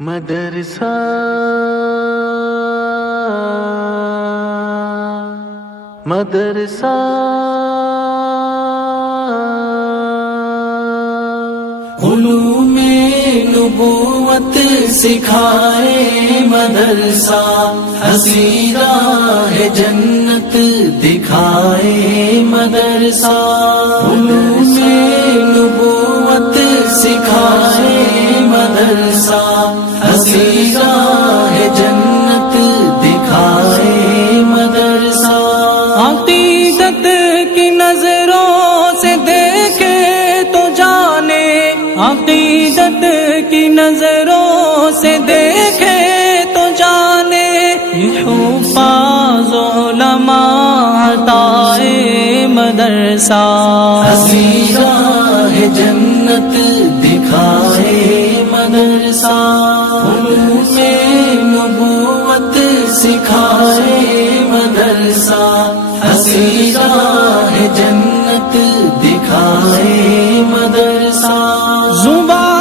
مدرسہ مدرسہ علوم نبوت سکھائے مدرسہ، ہنسی راہ جنت دکھائے مدرسہ۔ علوم نبوت سکھائے مدرسہ، ہنسی راہ جنت دکھائے مدرسہ۔ عقیدت کی نظروں سے دیکھے تو جانے، عقیدت کی نظروں سے دیکھے تو جانے، یہ حفاظ علماء عطائے مدرسہ، ہنسی راہ جنت دکھائے مدرسہ۔ علوم نبوت سکھائے مدرسہ، ہنسی راہ جنت دکھائے مدرسہ۔ زبان